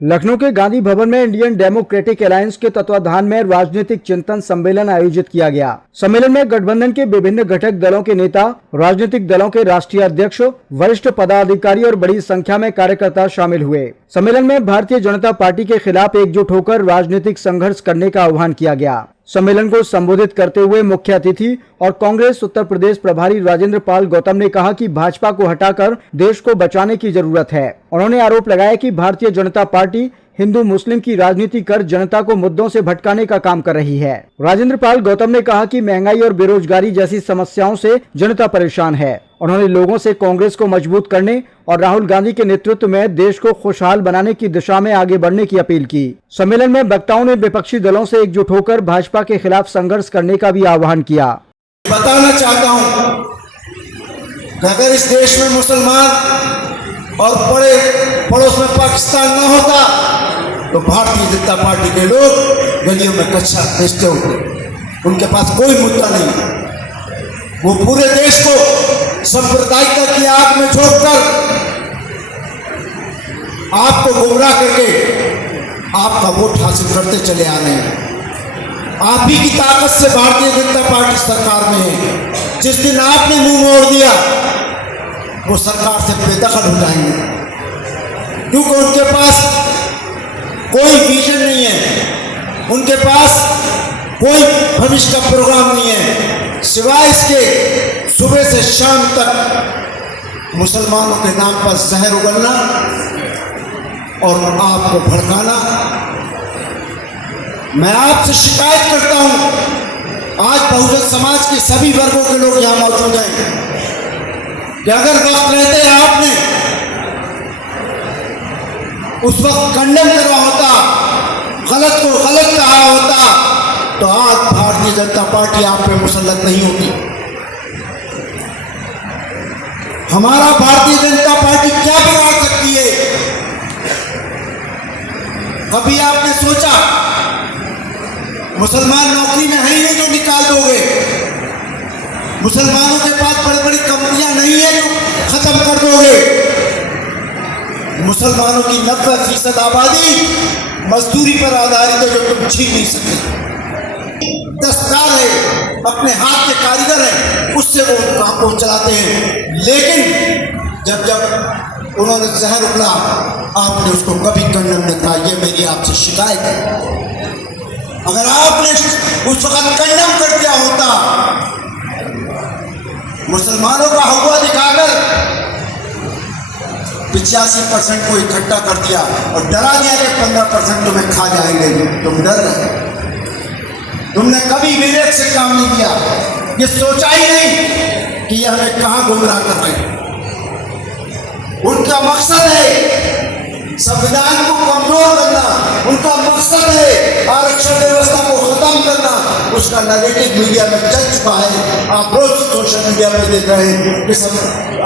लखनऊ के गांधी भवन में Indian democratic alliance के तत्वाधान में राजनीतिक चिंतन सम्मेलन आयोजित किया गया। सम्मेलन में गठबंधन के विभिन्न घटक दलों के नेता, राजनीतिक दलों के राष्ट्रीय अध्यक्ष, वरिष्ठ पदाधिकारी और बड़ी संख्या में कार्यकर्ता शामिल हुए। सम्मेलन में भारतीय जनता पार्टी के खिलाफ एकजुट होकर राजनीतिक संघर्ष करने का आह्वान किया गया। सम्मेलन को संबोधित करते हुए मुख्य अतिथि और कांग्रेस उत्तर प्रदेश प्रभारी राजेंद्र पाल गौतम ने कहा कि भाजपा को हटाकर देश को बचाने की जरूरत है। उन्होंने आरोप लगाया कि भारतीय जनता पार्टी हिंदू मुस्लिम की राजनीति कर जनता को मुद्दों से भटकाने का काम कर रही है। राजेंद्र पाल गौतम ने कहा कि महंगाई और बेरोजगारी जैसी समस्याओं से जनता परेशान है। उन्होंने लोगों से कांग्रेस को मजबूत करने और राहुल गांधी के नेतृत्व में देश को खुशहाल बनाने की दिशा में आगे बढ़ने की अपील की। सम्मेलन में वक्ताओं ने विपक्षी दलों से एकजुट होकर भाजपा के खिलाफ संघर्ष करने का भी आह्वान किया। बताना चाहता हूं कि अगर इस देश में मुसलमान और बड़े पड़ोस में पाकिस्तान न होता तो भारतीय जनता पार्टी के लोग गलियों में कच्चा बेचते होते। उनके पास कोई मुद्दा नहीं। वो पूरे देश को सांप्रदायिकता की आग में झोंककर आपको गुमराह करके आपका वोट हासिल करते चले आ रहे हैं। आप ही की ताकत से भारतीय जनता पार्टी सरकार में है। जिस दिन आपने मुंह मोड़ दिया वो सरकार से बेदखल हो जाएंगे, क्योंकि उनके पास कोई विजन नहीं है, उनके पास कोई भविष्य का प्रोग्राम नहीं है, सिवाय इसके सुबह से शाम तक मुसलमानों के नाम पर जहर उगलना और आपको भड़काना। मैं आपसे शिकायत करता हूं, आज बहुजन समाज के सभी वर्गों के लोग यहां मौजूद हैं, कि अगर वक्त रहते आपने उस वक्त कंडम करा होता, गलत को गलत कहा होता, तो आज भारतीय जनता पार्टी आप पे मुसल्लत नहीं होती। हमारा भारतीय जनता पार्टी क्या बिगाड़ सकती है? कभी आपने सोचा मुसलमान नौकरी में है ही नहीं जो निकाल दोगे? मुसलमानों के पास बड़ी बड़ी कंपनियां नहीं है जो खत्म कर दोगे? मुसलमानों की 90% आबादी मजदूरी पर आधारित है जो तुम छीन नहीं सकते। दस्तकार है, अपने हाथ के कारीगर है, उससे वो काम को चलाते हैं। लेकिन जब जब उन्होंने जहर उगला आपने उसको कभी कंडम नहीं कहा। ये मेरी आपसे शिकायत है। अगर आपने उस वक्त कंडम कर दिया होता, मुसलमानों का हुआ दिखाकर 85% को इकट्ठा कर दिया और डरा दिया कि 15% तुम्हें खा जाएंगे, तुम डर गए। तुमने कभी विवेक से काम नहीं किया, ये सोचा ही नहीं कि ये हमें कहां गुमराह कर रहे हैं। उनका मकसद है संविधान को कमजोर करना, उनका मकसद है आरक्षण व्यवस्था को खत्म करना। उसका नेगेटिव मीडिया में चल चुका है। आप रोज सोशल मीडिया पे देख रहे हैं कि सब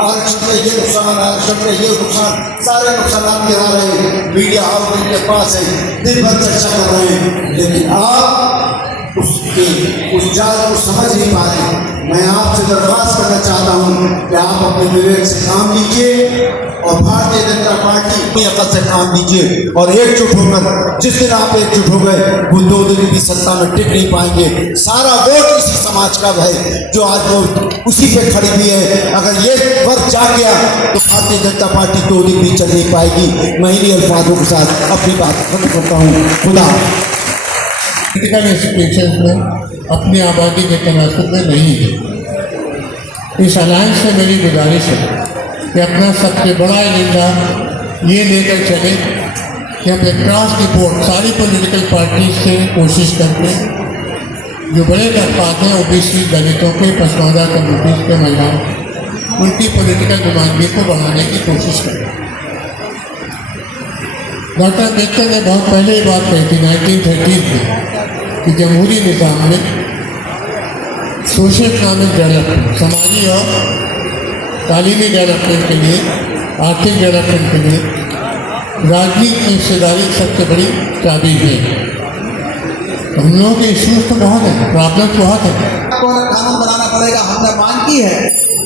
आरक्षण से ये नुकसान, आरक्षण से ये नुकसान, सारे नुकसान गिरा रहे हैं। मीडिया और उनके पास है, दिन भर चर्चा कर रहे हैं, लेकिन आप उस जाल को समझ नहीं पा रहे। मैं आपसे दरख्वास्त करना चाहता हूं कि आप अपने विवेक से काम लीजिए और भारतीय जनता पार्टी की अकल से काम लीजिए और एकजुट होकर, जिस दिन आप एकजुट हो गए वो 2 दिन भी सत्ता में टिक नहीं पाएंगे। सारा वोट इसी समाज का है जो आज वोट उसी पे खड़ी हुई है। अगर ये वक्त जाग गया तो भारतीय जनता पार्टी 2 दिन भी चल नहीं पाएगी। मैं इन्हीं अल्फाजों के साथ अपनी बात खत्म करता हूँ। खुदा पॉलिटिकल इंस्टीट्यूशन में अपनी आबादी के तनासब में नहीं है। इस अलायंस से मेरी गुजारिश है कि अपना सबसे बड़ा एजेंडा ये लेकर चले कि हम क्रॉस रिपोर्ट सारी पॉलिटिकल पार्टी से कोशिश करके जो बड़े तबकात हैं, ओबीसी, दलितों के, पसमानदा कम्युनिटीज़ के, महिलाओं, उनकी पॉलिटिकल नुमाइंदगी को बढ़ाने की कोशिश करें। डॉक्टर अम्बेडकर ने बहुत पहले ही बात कही थी 1930 में कि जमहूरी निज़ाम में सोशल इकनॉमिक डेवलपमेंट, समाजी और तालीमी डेवलपमेंट के लिए, आर्थिक डेवलपमेंट के लिए राजनीति में हिस्सेदारी सबसे बड़ी चाबी है। हम लोगों के इश्यूज तो बहुत है, प्रॉब्लम बहुत है। कानून बनाना पड़ेगा, हमने मांग की है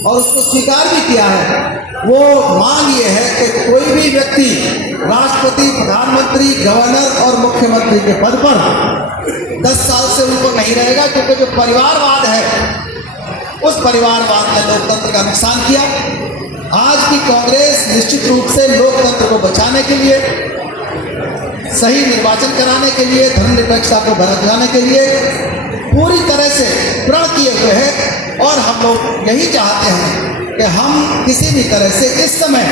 और उसको स्वीकार भी किया है। वो मांग ये है कि कोई भी व्यक्ति राष्ट्रपति, प्रधानमंत्री मंत्री के पद पर 10 साल से ऊपर नहीं रहेगा, क्योंकि जो परिवारवाद है उस परिवारवाद ने लोकतंत्र का नुकसान किया। आज की कांग्रेस निश्चित रूप से लोकतंत्र को बचाने के लिए, सही निर्वाचन कराने के लिए, धर्मनिरपेक्षता को बरकरार के लिए पूरी तरह से प्रण किए हुए है। और हम लोग यही चाहते हैं कि हम किसी भी तरह से इस समय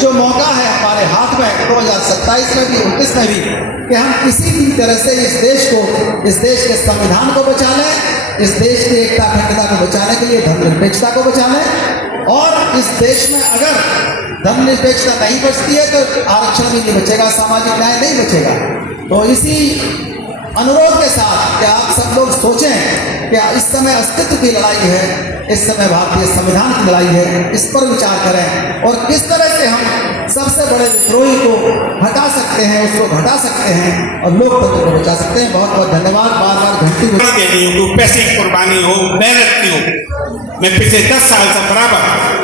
जो मौका है हमारे हाथ में 2027 में भी 29 में भी, कि हम किसी भी तरह से इस देश को, इस देश के संविधान को बचा लें, इस देश की एकता अखंडता को बचाने के लिए धर्मनिरपेक्षता को बचा लें। और इस देश में अगर धर्मनिरपेक्षता नहीं बचती है तो आरक्षण भी नहीं बचेगा, सामाजिक न्याय नहीं बचेगा। तो इसी अनुरोध के साथ कि आप सब लोग सोचें कि इस समय अस्तित्व की लड़ाई है, इस समय भारतीय संविधान की लड़ाई है, इस पर विचार करें और किस तरह से हम सबसे बड़े विद्रोही को हटा सकते हैं, उसको घटा सकते हैं और लोकतंत्र को बचा सकते हैं। बहुत बहुत धन्यवाद। बार बार घंटी देनी हो, पैसे की कुर्बानी हो, मेहनत की हो। मैं पिछले 10 साल से बराबर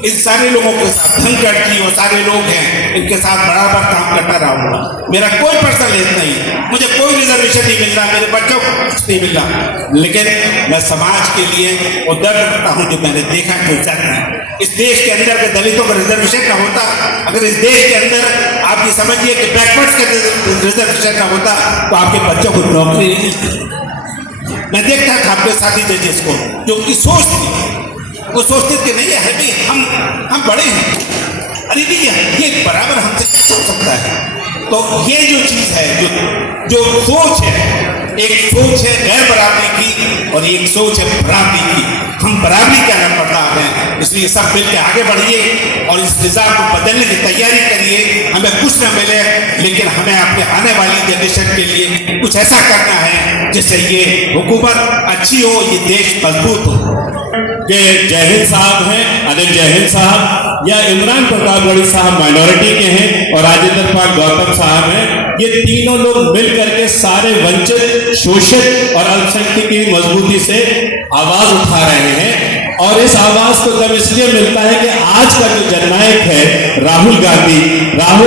इन सारे लोगों के साथ, धनखड़ जी और सारे लोग हैं, इनके साथ बराबर काम करता रहूँगा। मेरा कोई पर्सनल हित नहीं, मुझे कोई रिजर्वेशन नहीं मिल रहा, मेरे बच्चों को कुछ नहीं मिल रहा, लेकिन मैं समाज के लिए वो दर्द करता हूँ जो मैंने देखा कोई चाहता है। इस देश के अंदर अगर दलितों का रिजर्वेशन ना होता, अगर इस देश के अंदर आप ये समझिए कि बैकवर्ड्स का रिजर्वेशन ना होता तो आपके बच्चों को नौकरी नहीं मिलती। मैं देखता था अपने साथी जजेस को जो उनकी सोच थी, वो सोचते थे नहीं है भी हम बड़े हैं, अरे नहीं ये बराबर हमसे कैसे हो सकता है। तो ये जो चीज़ है, जो सोच है, एक सोच है गैर बराबरी की और एक सोच है बराबरी की। हम बराबरी का नाम पढ़ा हैं, इसलिए सब मिल के आगे बढ़िए और इस निज़ाम को बदलने की तैयारी करिए। हमें कुछ न मिले, लेकिन हमें अपने आने वाली जनरेशन के लिए कुछ ऐसा करना है जिससे ये हुकूमत अच्छी हो, ये देश मजबूत हो। कि जय हिंद साहब हैं, अनिल जय हिंद साहब, या इमरान प्रतापगढ़ी साहब माइनॉरिटी के हैं और राजेंद्र पाल गौतम साहब हैं। ये तीनों लोग मिल करके सारे वंचित, शोषित और अल्पसंख्यक की मजबूती से आवाज उठा रहे हैं। और इस आवाज को दम इसलिए मिलता है कि आज का जो जननायक है राहुल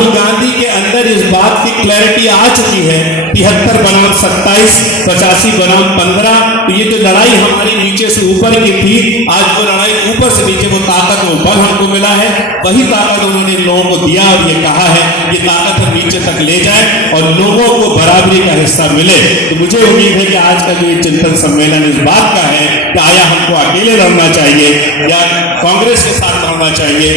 गांधी के अंदर इस बात की क्लैरिटी आ चुकी है 73 बनाम 27, 85 बनाम 15। तो ये जो लड़ाई हमारी नीचे से ऊपर की थी, आज वो लड़ाई ऊपर से नीचे, वो ताकत वो बल हमको मिला है, वही ताकत उन्होंने इन लोगों को दिया और ये कहा है ये ताकत हम नीचे तक ले जाए और लोगों को बराबरी का हिस्सा मिले। तो मुझे उम्मीद है कि आज का जो ये चिंतन सम्मेलन इस बात का है कि आया हमको अकेले लड़ना चाहिए या कांग्रेस के साथ लड़ना चाहिए,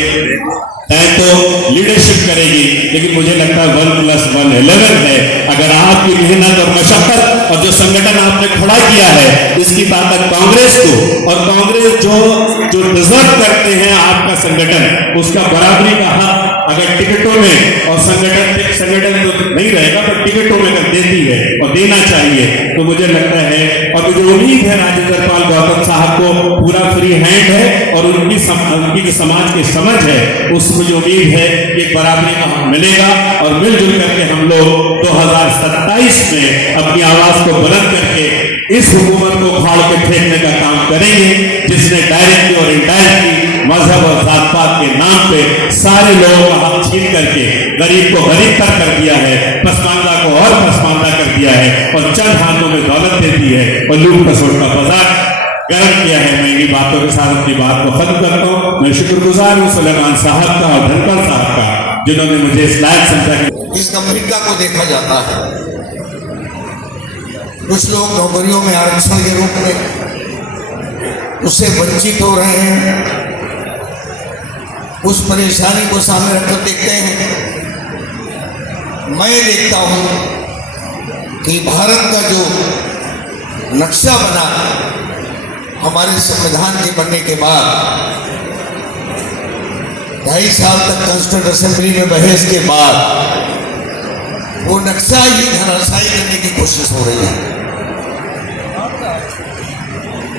तो लीडरशिप करेगी। लेकिन मुझे लगता है 1+1 11 है। अगर आपकी मेहनत और मशक्कत और जो संगठन आपने खड़ा किया है, इसकी ताकत कांग्रेस को, और कांग्रेस जो डिजर्व करते हैं आपका संगठन, उसका बराबरी का हक अगर टिकटों में, और संगठन तो नहीं रहेगा पर टिकटों में अगर देती है और देना चाहिए, तो मुझे लगता है और मुझे उम्मीद है राजेंद्र पाल गौतम साहब को पूरा फ्री हैंड है और उनकी जो समाज की समझ है, उस मुझे उम्मीद है कि बराबरी का हक मिलेगा और मिलजुल करके हम लोग 2027 में अपनी आवाज को बुलंद करके इस हुकूमत को उखाड़ के फेंकने का काम करेंगे, जिसने डायरेक्टली और इनडायरेक्टली मजहब और जात पात के नाम पे सारे लोगों का हक छीन करके गरीब को गरीब तर कर दिया है, पसमानदा को और पसमानदा कर दिया है और चंद हाथों में दौलत देती है और लूट खसोट का बाजार गर्म किया है। मैं इन्हीं बातों के साथ अपनी बात को खत्म करता हूँ। मैं शुक्रगुजार हूँ सुलेमान साहब का और धनखड़ साहब का, जिन्होंने मुझे इस लायक समझा। इस गंभीरता को देखा जाता है। कुछ लोग नौकरियों में आरक्षण के रूप में उससे वंचित हो रहे हैं, उस परेशानी को सामने रखकर देखते हैं। मैं देखता हूं कि भारत का जो नक्शा बना हमारे संविधान के बनने के बाद 2.5 साल तक कॉन्स्टिट्यूएंट असेंबली में बहस के बाद वो नक्शा ही धराशायी करने की कोशिश हो रही है।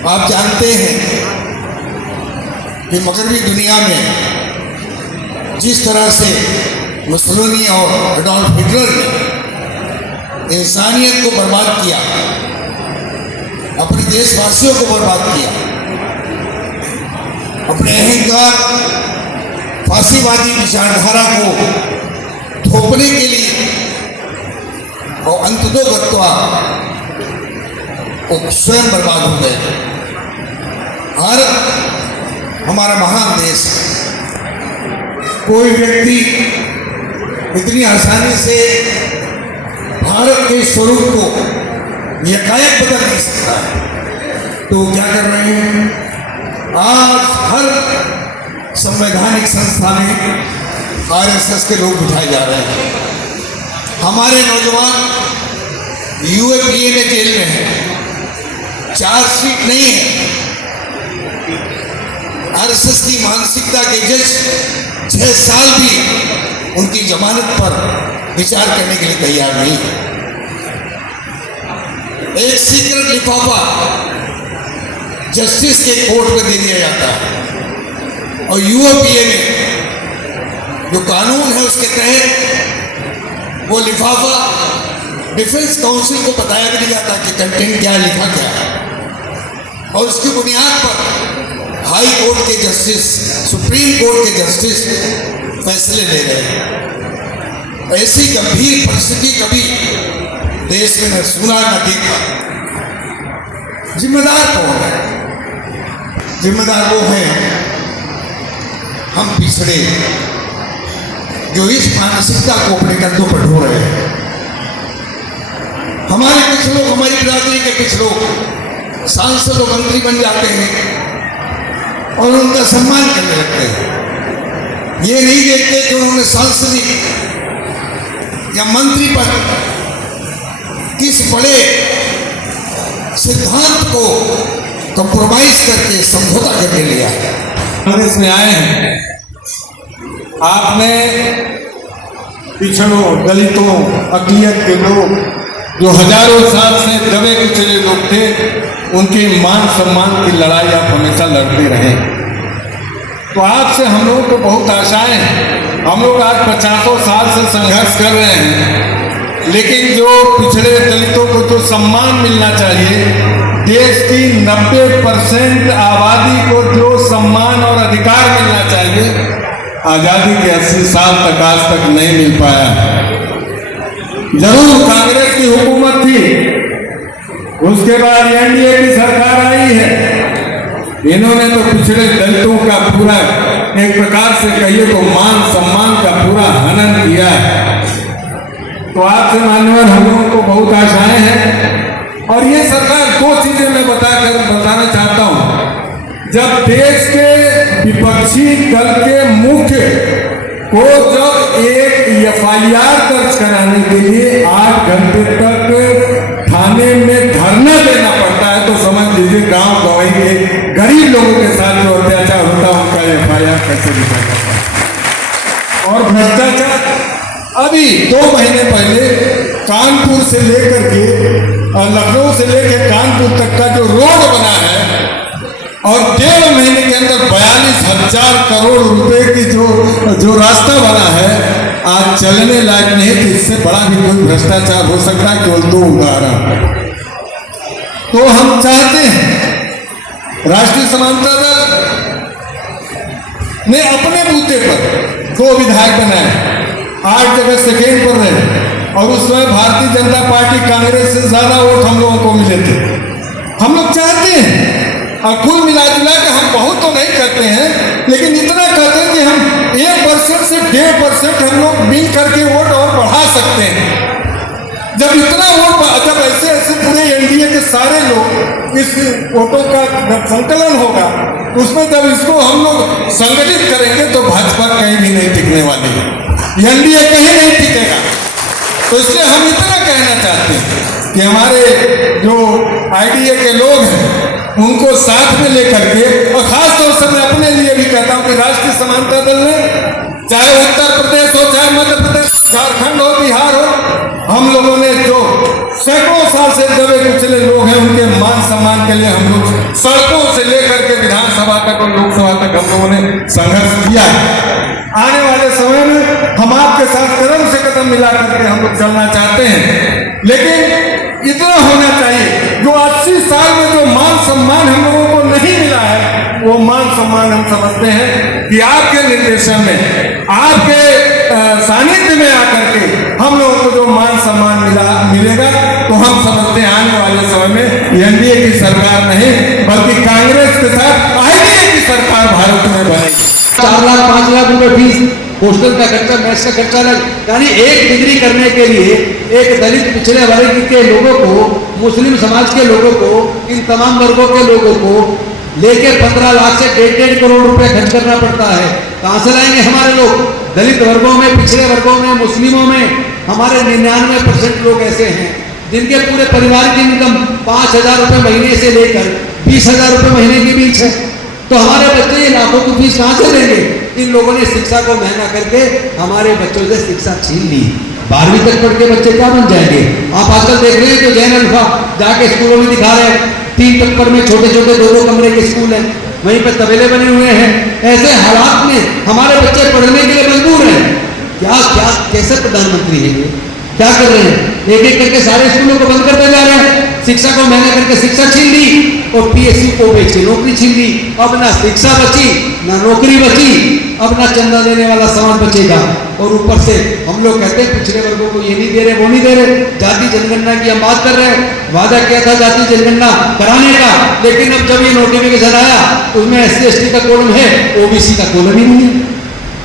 आप जानते हैं कि मगरबी दुनिया में जिस तरह से मुसोलिनी और एडोल्फ हिटलर ने इंसानियत को बर्बाद किया, अपने देशवासियों को बर्बाद किया, अपने अहंकार फांसीवादी विचारधारा को थोपने के लिए और अंततो गत्वा वो स्वयं बर्बाद हो गए। भारत हमारा महान देश है। कोई व्यक्ति इतनी आसानी से भारत के स्वरूप को यकायक बदल नहीं सकता है। तो क्या कर रहे हैं? आज हर संवैधानिक संस्था में आरएसएस के लोग बिठाए जा रहे हैं। हमारे नौजवान यूएपीए में जेल में हैं, चार्जशीट नहीं है। आरएसएस की मानसिकता के जज 6 साल भी उनकी जमानत पर विचार करने के लिए तैयार नहीं है। एक सीक्रेट लिफाफा जस्टिस के कोर्ट में दे दिया जाता है और यूएपीए में जो कानून है उसके तहत वो लिफाफा डिफेंस काउंसिल को बताया भी नहीं जाता कि कंटेंट क्या लिखा क्या है, और उसकी बुनियाद पर हाई कोर्ट के जस्टिस, सुप्रीम कोर्ट के जस्टिस फैसले ले रहे हैं। ऐसी गंभीर परिस्थिति कभी देश में न सुना न देखा। जिम्मेदार कौन है? जिम्मेदार वो हैं हम पिछड़े, जो इस मानसिकता को अपने कंधों पर ढो रहे हैं। हमारे कुछ लोग, हमारी बिरादरी के कुछ लोग सांसद और मंत्री बन जाते हैं और उनका सम्मान करने लगते हैं। ये नहीं देखते कि उन्होंने सांसदी या मंत्री पद किस बड़े सिद्धांत को कंप्रोमाइज करके समझौता करके लिया है। कांग्रेस में आए हैं, आपने पिछड़ों, दलितों, अक़लियत के लोग जो हजारों साल से दबे कुचले लोग थे, उनके मान सम्मान की लड़ाई आप हमेशा लड़ते रहे। तो आपसे हम लोगों को बहुत आशाएं हैं। हम लोग आज 50 साल से संघर्ष कर रहे हैं, लेकिन जो पिछड़े दलितों को जो सम्मान मिलना चाहिए, देश की 90% आबादी को जो सम्मान और अधिकार मिलना चाहिए, आज़ादी के 80 साल तक आज तक नहीं मिल पाया। जरूर कांग्रेस की हुकूमत थी, उसके बाद एनडीए की सरकार आई है, इन्होंने तो पिछड़े दलितों का पूरा एक प्रकार से कहिए तो मान सम्मान का पूरा हनन किया है। तो आपसे मान्यवर हम लोगों को बहुत आशाएं हैं, और ये सरकार 2 चीजें मैं बताना चाहता हूं। जब देश के विपक्षी दल के मुख्य को जब एक एफआईआर दर्ज कराने के लिए 8 घंटे तक थाने में धरना देना पड़ता है, तो समझ लीजिए गांव गंवाई के गरीब लोगों के साथ जो अत्याचार होता है उनका एफआईआर कैसे लिखा जाता है। और भ्रष्टाचार अभी 2 महीने पहले कानपुर से लेकर के और लखनऊ से लेकर कानपुर तक का जो रोड बना है, और 1.5 महीने के अंदर 42,000 करोड़ रुपए की जो रास्ता बना है, आज चलने लायक नहीं कि इससे बड़ा भी कोई भ्रष्टाचार हो सकता है। केवल 2 उदाहरण। तो हम चाहते हैं राष्ट्रीय समानता दल ने अपने बूते पर 2 विधायक बनाए, 8 जगह सेकेंड पर रहे, और उस समय भारतीय जनता पार्टी कांग्रेस से ज्यादा वोट हम लोगों को मिले थे। हम लोग चाहते हैं, और कुल मिला जुला के हम बहुत तो नहीं करते हैं, लेकिन इतना कहते हैं कि हम 1% से 1.5% हम लोग मिल करके वोट और बढ़ा सकते हैं। जब इतना वोट, जब ऐसे ऐसे पूरे एनडीए के सारे लोग इस वोटों का संकलन होगा, उसमें जब इसको हम लोग संगठित करेंगे तो भाजपा कहीं भी नहीं टिकने वाली है, एनडीए कहीं नहीं टिकेगा। तो इसलिए हम इतना कहना चाहते हैं कि हमारे जो आईडीए के लोग हैं उनको साथ में लेकर के, और खास तौर से मैं अपने लिए भी कहता हूं कि राष्ट्रीय समानता दल ने, चाहे उत्तर प्रदेश हो, चाहे मध्य प्रदेश, झारखंड हो, बिहार हो, हम लोगों ने जो सैकड़ों साल से दबे कुचले लोग हैं उनके मान सम्मान के लिए हम लोग सड़कों से लेकर के विधानसभा तक और लोकसभा तक हम लोगों ने संघर्ष किया है। आने वाले समय में हम आपके साथ कदम से कदम मिला करके हम लोग चलना चाहते हैं, लेकिन इतना होना चाहिए जो 80 साल में जो मान सम्मान हम लोगों को नहीं मिला है, वो मान सम्मान हम समझते हैं कि आपके निर्देशन में, आपके सानिध्य में आकर के हम लोगों को जो मान सम्मान मिले तो हम समझते हैं आने वाले समय में एनडीए की सरकार नहीं बल्कि कांग्रेस के साथ आईडीए की सरकार भारत में बनेगी। 4 लाख 5 लाख रुपए फीस, हॉस्टल का खर्चा, मैथ्स का खर्चा अलग, यानी एक डिग्री करने के लिए एक दलित पिछड़े वर्ग के लोगों को, मुस्लिम समाज के लोगों को, इन तमाम वर्गों के लोगों को लेके 15 लाख से 1.5 करोड़ रुपए खर्च करना पड़ता है। कहाँ से लाएंगे हमारे लोग? दलित वर्गों में, पिछड़े वर्गों में, मुस्लिमों में हमारे 99% लोग ऐसे हैं जिनके पूरे परिवार की इनकम 5,000 रुपये महीने से लेकर 20,000 रुपये महीने के बीच है। तो हमारे बच्चे ये लाखों की फीस कहाँ से देंगे? इन लोगों ने शिक्षा को महंगा करके हमारे बच्चों से शिक्षा छीन ली। 12वीं तक पढ़ के बच्चे क्या बन जाएंगे? आप आजकल देख रहे हैं जो जैन अल्फा जाके स्कूलों में दिखा रहे हैं, 3 टक्कर में छोटे छोटे 2-2 कमरे के स्कूल हैं, वहीं पर तबेले बने हुए हैं। ऐसे हालात में हमारे बच्चे पढ़ने के लिए मजबूर हैं। क्या क्या कैसे प्रधानमंत्री है ये? क्या कर रहे हैं? एक एक करके सारे स्कूलों को बंद करते जा रहे हैं, शिक्षा को महंगा करके शिक्षा छीन ली और पीएसयू को बेच के नौकरी छीन ली। अब ना शिक्षा बची, ना नौकरी बची, अब ना चंदा देने वाला समाज बचेगा। और ऊपर से हम लोग कहते हैं पिछड़े वर्गों को ये नहीं दे रहे, वो नहीं दे रहे। जाति जनगणना की हम बात कर रहे हैं, वादा किया था जाति जनगणना कराने का, लेकिन अब जब ये नोटिफिकेशन आया उसमें SC/ST का कॉलम है, ओबीसी का कॉलम ही नहीं है,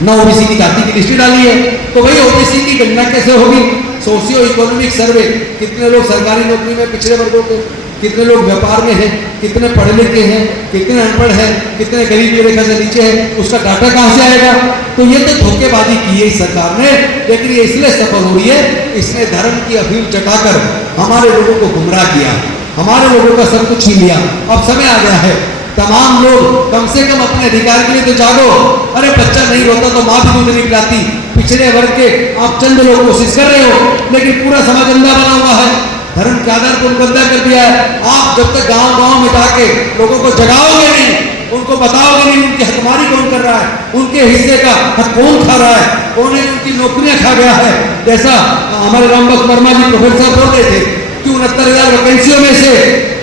ना ओबीसी की जाति की लिस्ट डाली है। तो भाई ओबीसी की गणना कैसे होगी? सोशियो इकोनॉमिक सर्वे, कितने लोग सरकारी नौकरी में पिछड़े वर्गों के, कितने लोग व्यापार में हैं, कितने पढ़े लिखे हैं, कितने अनपढ़ हैं, कितने गरीबी रेखा से नीचे हैं, उसका डाटा कहाँ से आएगा? तो ये तो धोखेबाजी की है इस सरकार ने, लेकिन ये इसलिए सफल हो रही है, इसने धर्म की अफीम चटाकर हमारे लोगों को गुमराह किया, हमारे लोगों का सब कुछ छीन लिया। अब समय आ गया है तमाम लोग कम से कम अपने अधिकार के लिए तो जागो। अरे बच्चा नहीं रोता तो माँ भी दूध नहीं पिलाती। पिछड़े वर्ग के आप चंद लोग कोशिश कर रहे हो, लेकिन पूरा समाज अंधा बना हुआ है, धर्म के आधार पर उनको अंधा कर दिया है। आप जब तक गांव-गांव में जाके लोगों को जगाओगे नहीं, उनको बताओगे नहीं उनकी हकमारी कौन कर रहा है, उनके हिस्से का हक कौन खा रहा है, कौन उनकी नौकरियां खा गया है। जैसा हमारे रामबख्श वर्मा जी प्रोफेसर साहब बोल रहे थे कि 69,000 वैकेंसियों में से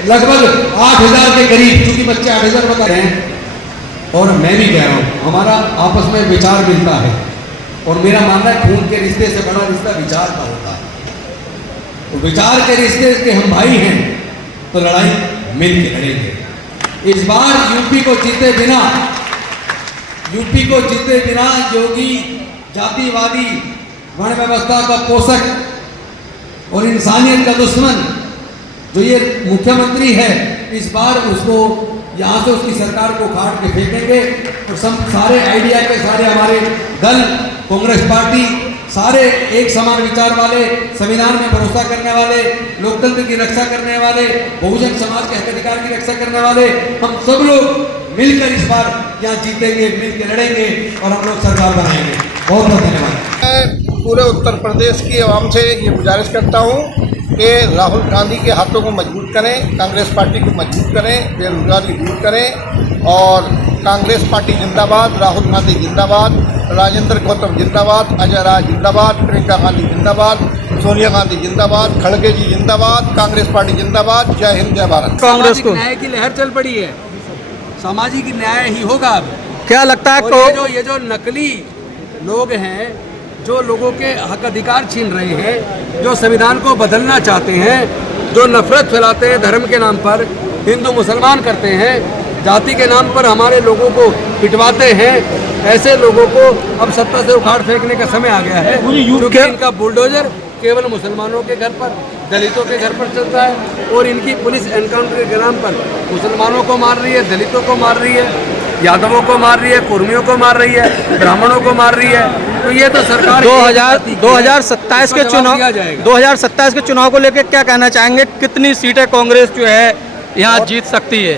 लगभग 8,000 के करीब, क्योंकि बच्चे 8,000 बता रहे हैं, और मैं भी कह रहा हूँ हमारा आपस में विचार मिलता है, और मेरा मानना है खून के रिश्ते से बड़ा रिश्ता विचार का होता है। तो विचार के रिश्ते के हम भाई हैं तो लड़ाई मिल के लड़ेंगे। इस बार यूपी को जीते बिना योगी जातिवादी वर्ण व्यवस्था का पोषक और इंसानियत का दुश्मन जो ये मुख्यमंत्री है, इस बार उसको यहाँ से उसकी सरकार को काट के फेंकेंगे। और सारे आइडिया के सारे हमारे दल, कांग्रेस पार्टी, सारे एक समान विचार वाले, संविधान में भरोसा करने वाले, लोकतंत्र की रक्षा करने वाले, बहुजन समाज के हक अधिकार की रक्षा करने वाले, हम सब लोग मिलकर इस बार यहाँ जीतेंगे, मिलकर लड़ेंगे और हम लोग सरकार बनाएंगे। बहुत बहुत धन्यवाद। मैं पूरे उत्तर प्रदेश की आवाम से ये गुजारिश करता हूँ कि राहुल गांधी के हाथों को मजबूत करें, कांग्रेस पार्टी को मजबूत करें, बेरोजगारी दूर करें। और कांग्रेस पार्टी जिंदाबाद, राहुल गांधी जिंदाबाद, राजेंद्र गौतम जिंदाबाद, अजय राय जिंदाबाद, प्रियंका गांधी जिंदाबाद, सोनिया गांधी जिंदाबाद, खड़गे जी जिंदाबाद, कांग्रेस पार्टी जिंदाबाद। जय हिंद, जय भारत। कांग्रेस को न्याय की लहर चल पड़ी है, सामाजिक न्याय ही होगा। अब क्या लगता है और ये जो नकली लोग हैं, जो लोगों के हक अधिकार छीन रहे हैं, जो संविधान को बदलना चाहते हैं, जो नफरत फैलाते हैं, धर्म के नाम पर हिंदू मुसलमान करते हैं, जाति के नाम पर हमारे लोगों को पिटवाते हैं, ऐसे लोगों को अब सत्ता से उखाड़ फेंकने का समय आ गया है। क्योंकि इनका बुलडोजर केवल मुसलमानों के घर पर, दलितों के घर पर चलता है, और इनकी पुलिस एनकाउंटर के नाम पर मुसलमानों को मार रही है, दलितों को मार रही है, यादवों को मार रही है, कुर्मियों को मार रही है, ब्राह्मणों को मार रही है। तो ये तो सरकार 2027 के चुनाव को लेकर क्या कहना चाहेंगे? कितनी सीटें कांग्रेस जो है यहाँ जीत सकती है?